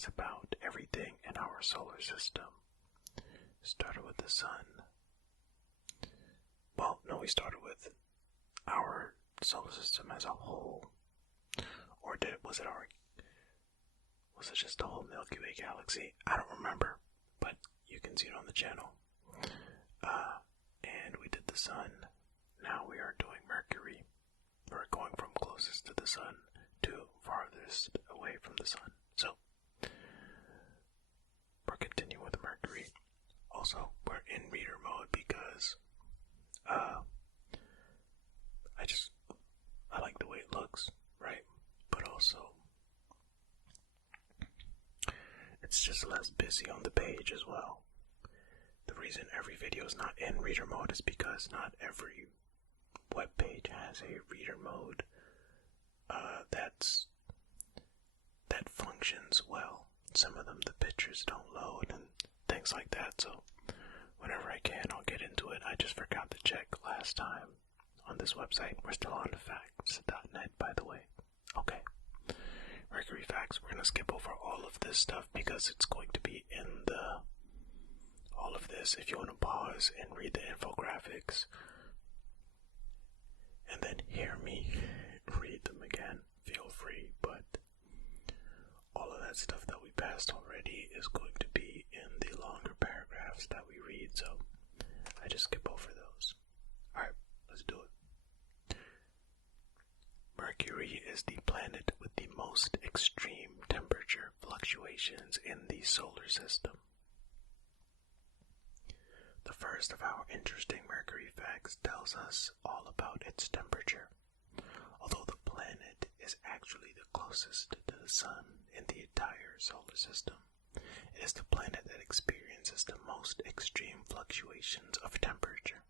talks about everything in our solar system. Started with the sun. Well, no, we started with our solar system as a whole. Or was it just the whole Milky Way galaxy? I don't remember, but you can see it on the channel. And we did the sun. Now we are doing Mercury. We're going from closest to the sun to farthest away from the sun. So, we're continuing with Mercury. Also, we're in reader mode because I like the way it looks, right? But also, it's just less busy on the page as well. The reason every video is not in reader mode is because not every web page has a reader mode that functions well. Some of them, the pictures don't load and things like that, so whenever I can, I'll get into it. I just forgot to check last time on this website. We're still on facts.net, by the way. Okay. Mercury facts. We're going to skip over all of this stuff because it's going to be in all of this. If you want to pause and read the infographics and then hear me read them again, feel free, but all of that stuff that we passed already is going to be in the longer paragraphs that we read, so I just skip over those. Alright, let's do it. Mercury is the planet with the most extreme temperature fluctuations in the solar system. The first of our interesting Mercury facts tells us all about its temperature. Although the planet is actually the closest to the sun in the entire solar system, it is the planet that experiences the most extreme fluctuations of temperature.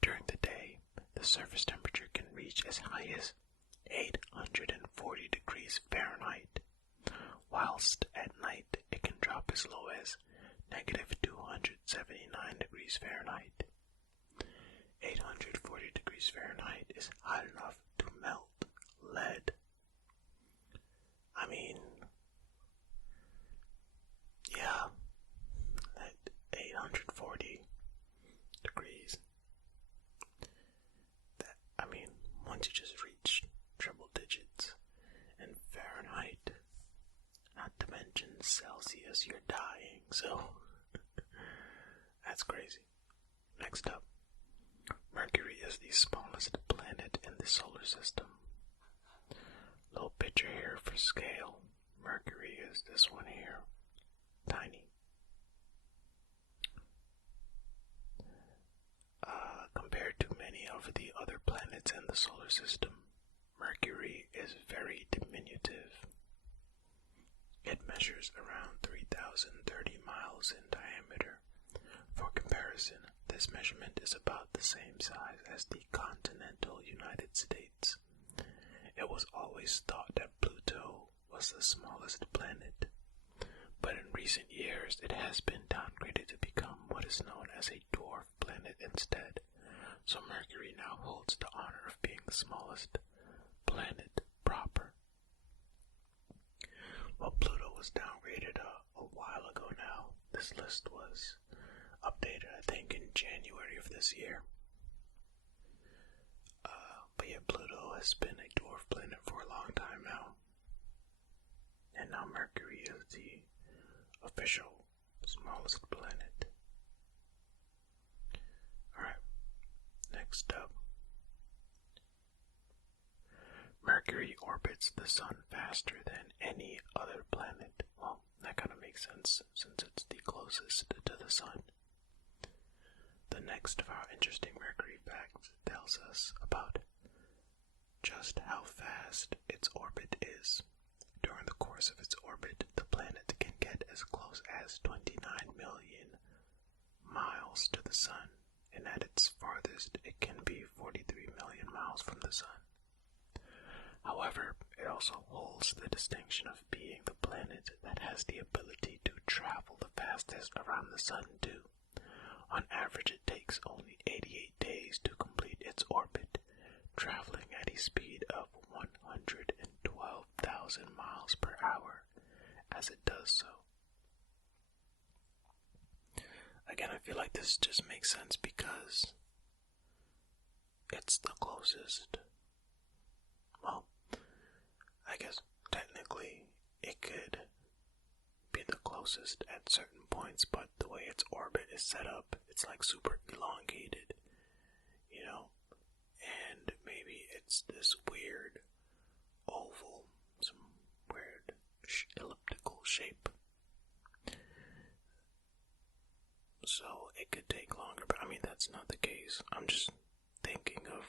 During the day, the surface temperature can reach as high as 840 degrees Fahrenheit, whilst at night it can drop as low as negative 279 degrees Fahrenheit. 840 degrees Fahrenheit is hot enough to melt lead. I mean, yeah, at 840 degrees, once you just reach triple digits in Fahrenheit, not to mention Celsius, you're dying, so that's crazy. Next up, Mercury is the smallest planet in the solar system. Little picture here for scale. Mercury is this one here. Tiny. Compared to many of the other planets in the solar system, Mercury is very diminutive. It measures around 3,030 miles in diameter. For comparison, this measurement is about the same size as the continental United States. It was always thought that Pluto was the smallest planet, but in recent years it has been downgraded to become what is known as a dwarf planet instead. So Mercury now holds the honor of being the smallest planet proper. Well, Pluto was downgraded a while ago now. This list was updated, I think, in January of this year. But yeah, Pluto has been a dwarf planet for a long time now. And now Mercury is the official smallest planet. Alright, next up. Mercury orbits the sun faster than any other planet. Well, that kind of makes sense since it's the closest to the sun. The next of our interesting Mercury facts tells us about just how fast its orbit is. During the course of its orbit, the planet can get as close as 29 million miles to the sun, and at its farthest it can be 43 million miles from the sun. However, it also holds the distinction of being the planet that has the ability to travel the fastest around the sun too. On average, it takes only 88 days to complete its orbit, traveling at a speed of 112,000 miles per hour as it does so. Again, I feel like this just makes sense because it's the closest. Well, I guess technically it could be the closest at certain points, but the way its orbit is set up, it's like super elongated, you know? And maybe it's this weird oval, some weird elliptical shape. So it could take longer, but I mean, that's not the case. I'm just thinking of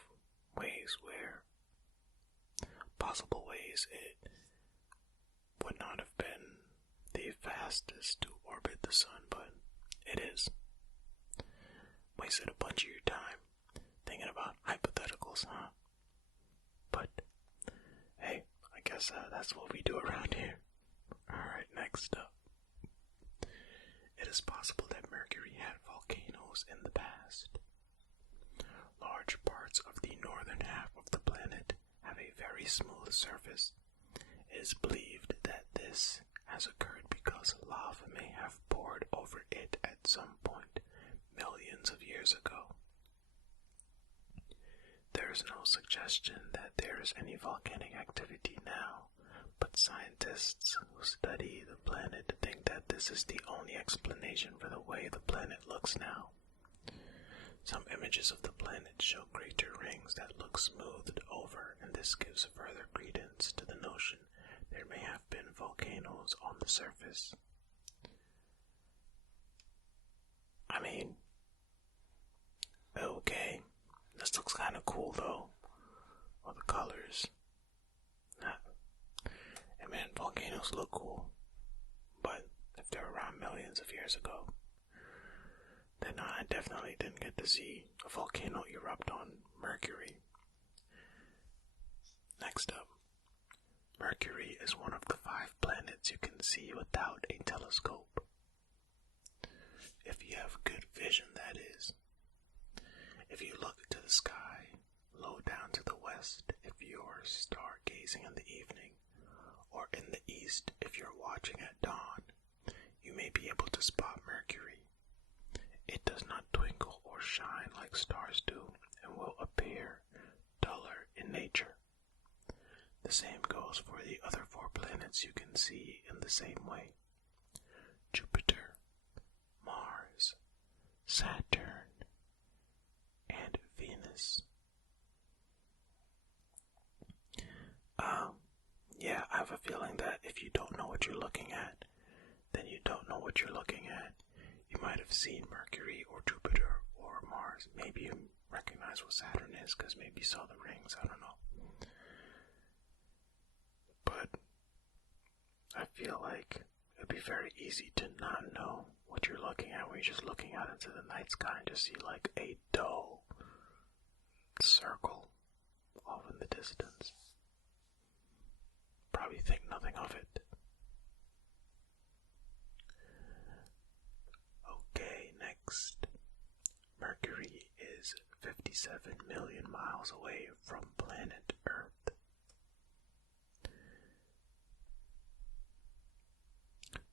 possible ways it would not have been the fastest to orbit the sun, but it is. Wasted a bunch of your time thinking about hypotheticals, huh? But, hey, I guess that's what we do around here. Alright, next up. It is possible that Mercury had volcanoes in the past. Large parts of the northern half of the planet have a very smooth surface. It is believed that this has occurred because lava may have poured over it at some point millions of years ago. There is no suggestion that there is any volcanic activity now, but scientists who study the planet think that this is the only explanation for the way the planet looks now. Some images of the planet show crater rings that look smoothed over, and this gives further credence to the notion there may have been volcanoes on the surface. I mean, okay, this looks kind of cool though. All the colors. And man, volcanoes look cool. But if they're around millions of years ago, then I definitely didn't get to see a volcano erupt on Mercury. Next up, Mercury is one of the 5 planets you can see without a telescope. If you have good vision, that is. If you look to the sky, low down to the west, if you're stargazing in the evening, or in the east if you're watching at dawn, you may be able to spot Mercury. It does not twinkle or shine like stars do, and will appear duller in nature. The same goes for the other 4 planets you can see in the same way: Jupiter, Mars, Saturn, and Venus. Yeah, I have a feeling that if you don't know what you're looking at, then you don't know what you're looking at. You might have seen Mercury or Jupiter or Mars. Maybe you recognize what Saturn is because maybe you saw the rings, I don't know. But I feel like it'd be very easy to not know what you're looking at when you're just looking out into the night sky and just see like a dull circle off in the distance. Probably think nothing of it. Okay, next. Mercury is 57 million miles away from planet Earth.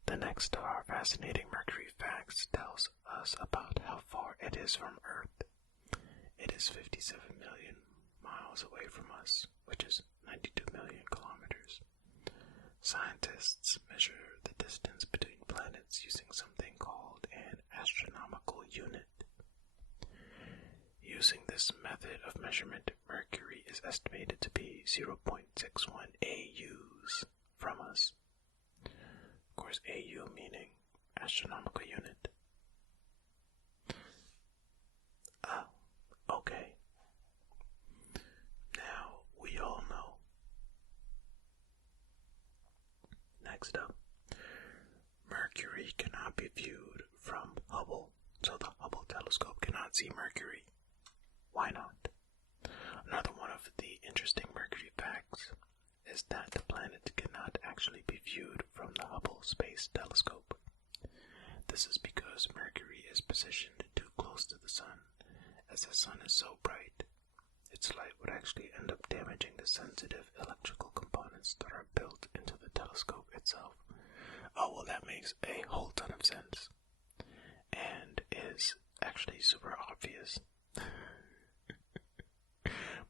The next of our fascinating Mercury facts tells us about how far it is from Earth. It is 57 million miles away from us, which is 92 million kilometers. Scientists measure the distance between planets using something called an astronomical unit. Using this method of measurement, Mercury is estimated to be 0.61 AUs from us. Of course, AU meaning astronomical unit. Okay. Now, we all know. Next up, Mercury cannot be viewed from Hubble, so the Hubble telescope cannot see Mercury. Why not? Another one of the interesting Mercury facts is that the planet cannot actually be viewed from the Hubble Space Telescope. This is because Mercury is positioned too close to the Sun. As the Sun is so bright, its light would actually end up damaging the sensitive electrical components that are built into the telescope itself. oh, well, that makes a whole ton of sense and is actually super obvious.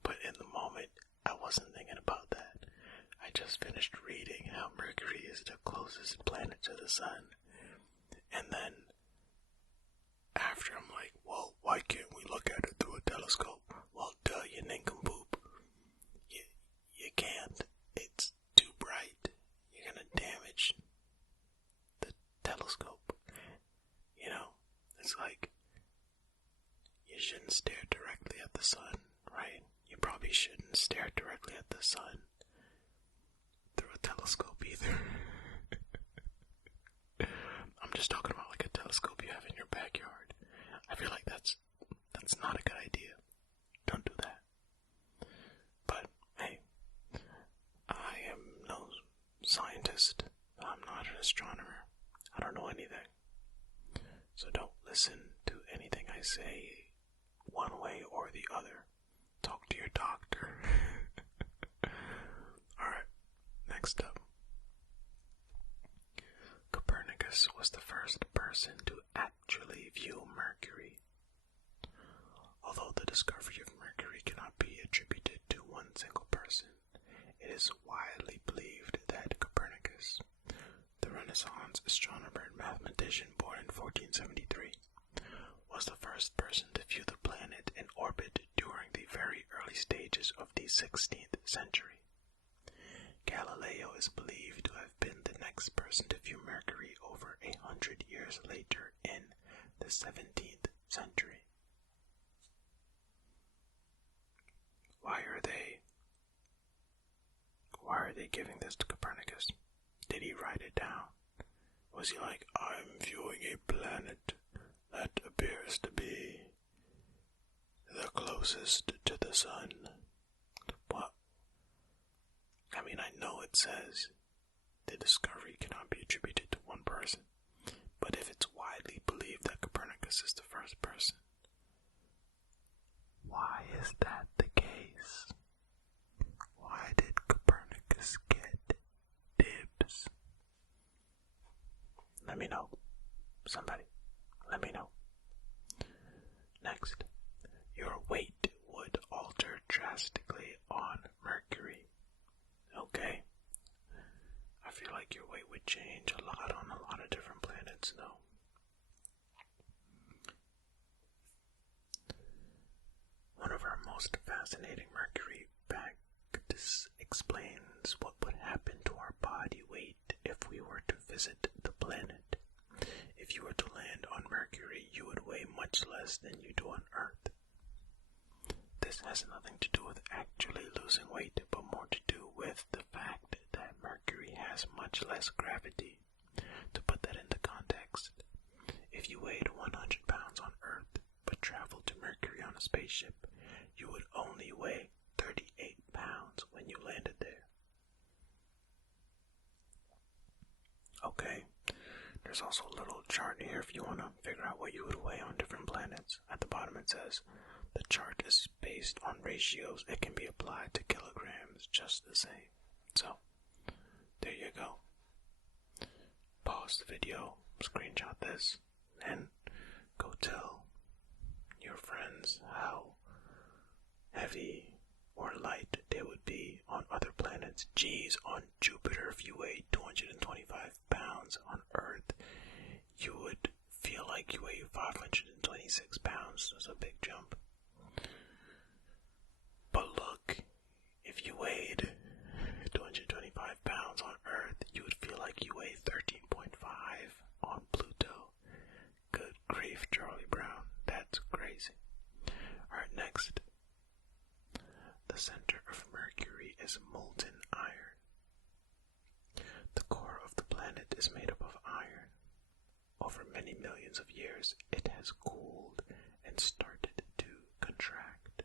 But in the moment, I wasn't thinking about that. I just finished reading how Mercury is the closest planet to the sun. And then, after, I'm like, well, why can't we look at it through a telescope? Well, duh, you nincompoop. You can't. It's too bright. You're gonna damage the telescope. You know, it's like, you shouldn't stare directly at the sun, right? You probably shouldn't stare directly at the sun through a telescope either. I'm just talking about like a telescope you have in your backyard. I feel like that's not a good idea. Don't do that. But hey, I am no scientist. I'm not an astronomer. I don't know anything. So don't listen to anything I say one way or the other. Talk to your doctor. Alright, next up. Copernicus was the first person to actually view Mercury. Although the discovery of Mercury cannot be attributed to one single person, it is widely believed that Copernicus, the Renaissance astronomer and mathematician born in 1473, was the first person to view the planet in orbit during the very early stages of the 16th century. Galileo is believed to have been the next person to view Mercury over 100 years later in the 17th century. Why are they giving this to Copernicus? Did he write it down? Was he like, I'm viewing a planet that appears to be the closest to the sun? What? I mean, I know it says the discovery cannot be attributed to one person, but if it's widely believed that Copernicus is the first person, why is that the case? Why did Copernicus get dibs? Let me know. Somebody, let me know. Next, your weight would alter drastically on Mercury. Okay? I feel like your weight would change a lot on a lot of different planets, no? One of our most fascinating Mercury facts explains what would happen to our body weight if we were to visit the planet. If you were to land on Mercury, you would weigh much less than you do on Earth. This has nothing to do with actually losing weight, but more to do with the fact that Mercury has much less gravity. To put that into context, if you weighed 100 pounds on Earth, but traveled to Mercury on a spaceship, you would only weigh 38 pounds when you landed there. Okay, there's also a little chart here if you want to figure out what you would weigh on different planets. At the bottom it says, the chart is based on ratios. It can be applied to kilograms just the same. So, there you go. Pause the video, screenshot this, and go tell your friends how heavy or light they would be on other planets. Geez, on Jupiter, if you weighed 225 pounds, on Earth, you would feel like you weigh 526 pounds. That's a big jump. But look, if you weighed 225 pounds on Earth, you would feel like you weigh 13.5 on Pluto. Good grief, Charlie Brown. That's crazy. Alright, next. The center of Mercury is molten iron. The core of the planet is made up of iron. Over many millions of years, it has cooled and started to contract.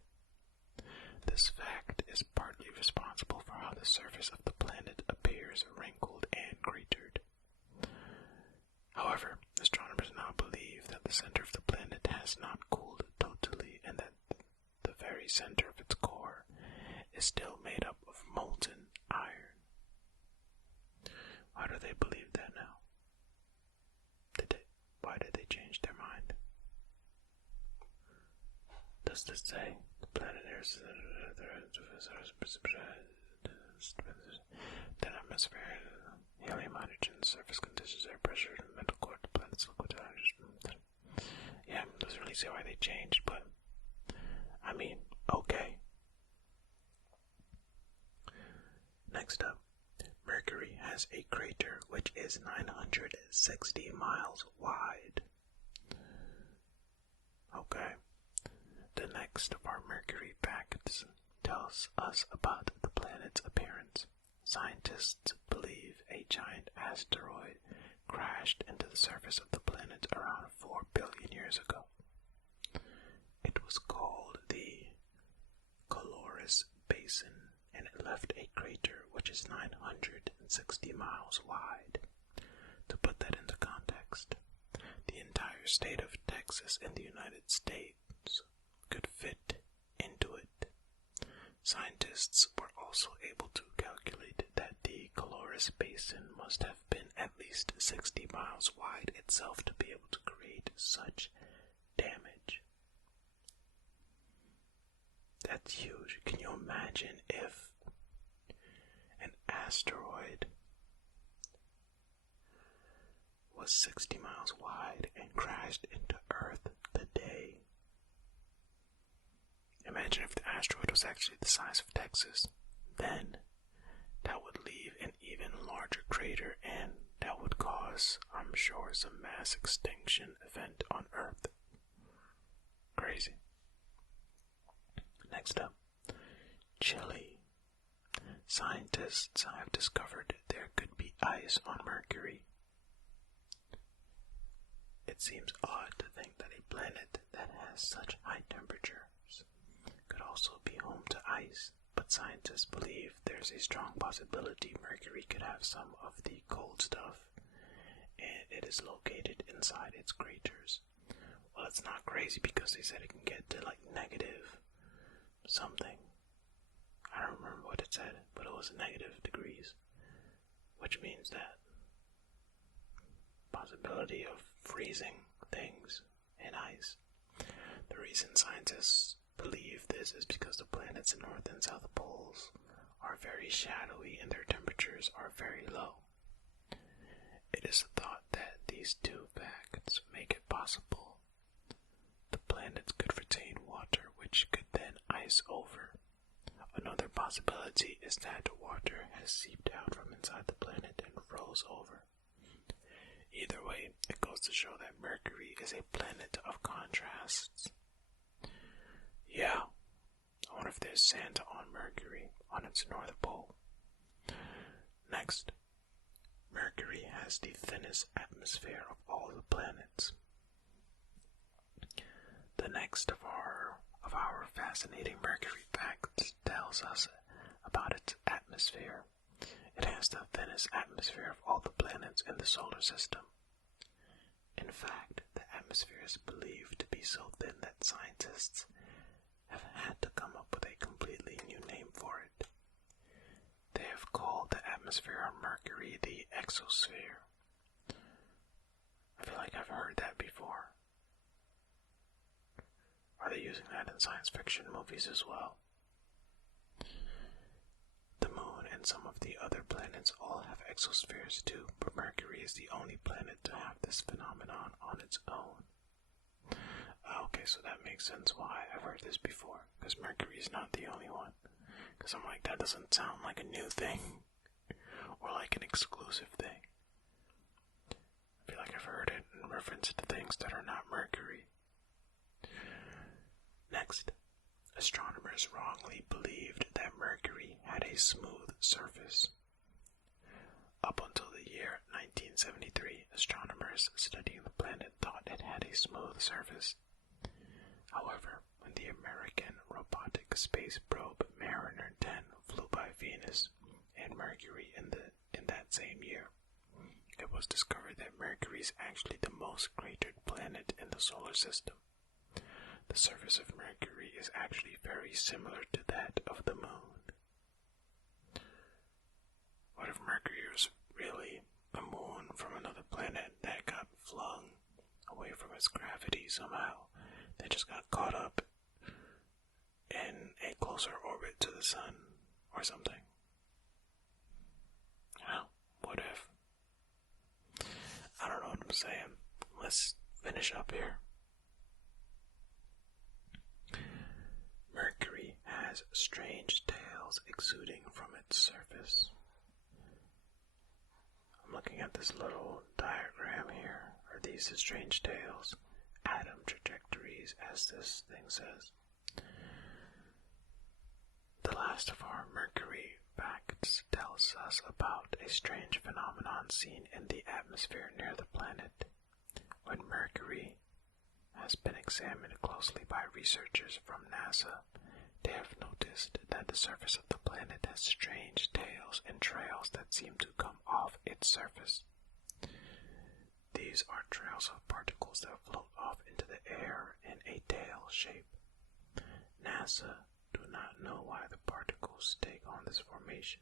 This fact is partly responsible for how the surface of the planet appears wrinkled and cratered. However, astronomers now believe that the center of the planet has not cooled totally and that the very center of its core is still made up of molten iron. Why do they believe that now? does this say? The planet Earth. The atmosphere, helium, hydrogen, surface conditions, air pressure, mental core, the planet's liquid hydrogen. Yeah, doesn't really say why they changed, but I mean, okay. Next up, Mercury has a crater which is 960 miles wide. Okay. The next of our Mercury facts tells us about the planet's appearance. Scientists believe a giant asteroid crashed into the surface of the planet around 4 billion years ago. It was called the Caloris Basin, and it left a crater which is 960 miles wide. To put that into context, the entire state of Texas in the United States could fit into it. Scientists were also able to calculate that the Caloris Basin must have been at least 60 miles wide itself to be able to create such damage. That's huge. Can you imagine if an asteroid was 60 miles wide and crashed into Earth today? Imagine if the asteroid was actually the size of Texas. Then that would leave an even larger crater, and that would cause, I'm sure, some mass extinction event on Earth. Crazy. Next up, Chile. Scientists have discovered there could be ice on Mercury. It seems odd to think that a planet that has such high temperatures could also be home to ice, but scientists believe there's a strong possibility Mercury could have some of the cold stuff, and it is located inside its craters. Well, it's not crazy because they said it can get to like negative something. I don't remember what it said, but it was negative degrees, which means that possibility of freezing things in ice. The reason scientists believe this is because the planet's north and south poles are very shadowy and their temperatures are very low. It is thought that these two facts make it possible the planets could retain water which could then ice over. Another possibility is that water has seeped out from inside the planet and froze over. Either way, it goes to show that Mercury is a planet of contrasts. Yeah, I wonder if there's Santa on Mercury on its north pole. Next, Mercury has the thinnest atmosphere of all the planets. The next of our fascinating Mercury facts tells us about its atmosphere. It has the thinnest atmosphere of all the planets in the solar system. In fact, the atmosphere is believed to be so thin that scientists have had to come up with a completely new name for it. They have called the atmosphere of Mercury the exosphere. I feel like I've heard that before. Are they using that in science fiction movies as well? The moon and some of the other planets all have exospheres too, but Mercury is the only planet to have this phenomenon on its own. Okay, so that makes sense why I've heard this before, because Mercury is not the only one. Because I'm like, that doesn't sound like a new thing, or like an exclusive thing. I feel like I've heard it in reference to things that are not Mercury. Next, astronomers wrongly believed that Mercury had a smooth surface. Up until the year 1973, astronomers studying the planet thought it had a smooth surface. However, when the American robotic space probe Mariner 10 flew by Venus and Mercury in that same year, it was discovered that Mercury is actually the most cratered planet in the solar system. The surface of Mercury is actually very similar to that of the moon. What if Mercury was really a moon from another planet that got flung away from its gravity somehow? They just got caught up to the sun or something. Well, what if? I don't know what I'm saying. Let's finish up here. Mercury has strange tails exuding from its surface. I'm looking at this little diagram here. Are these the strange tails? Atom trajectories, as this thing says. The last of our Mercury facts tells us about a strange phenomenon seen in the atmosphere near the planet. When Mercury has been examined closely by researchers from NASA, they have noticed that the surface of the planet has strange tails and trails that seem to come off its surface. These are trails of particles that float off into the air in a tail shape. NASA do not know why the particles take on this formation,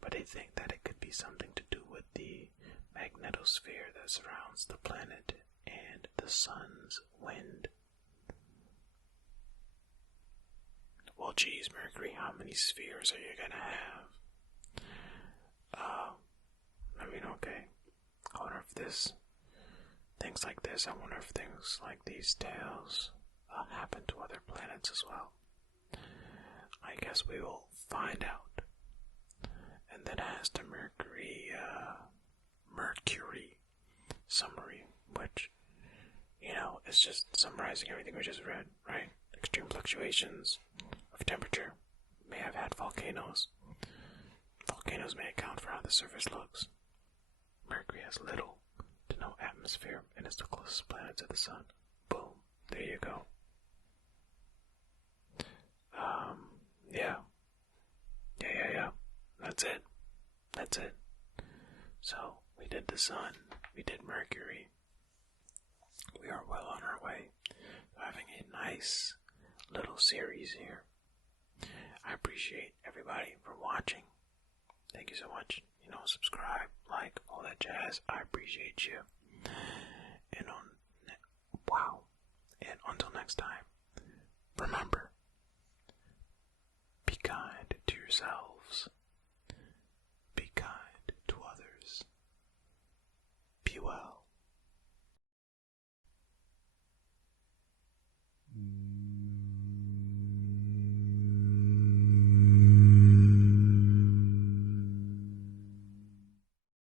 but they think that it could be something to do with the magnetosphere that surrounds the planet and the sun's wind. Well, geez, Mercury, how many spheres are you gonna have? Okay. I wonder if things like this, I wonder if things like these tails happen to other planets as well. I guess we will find out. And then as the Mercury summary, which, is just summarizing everything we just read, right? Extreme fluctuations of temperature may have had volcanoes. Volcanoes may account for how the surface looks. Mercury has little to no atmosphere and is the closest planet to the sun. Boom. There you go. Yeah. That's it. So, we did the sun. We did Mercury. We are well on our way to having a nice little series here. I appreciate everybody for watching. Thank you so much. Subscribe, like, all that jazz. I appreciate you. And until next time.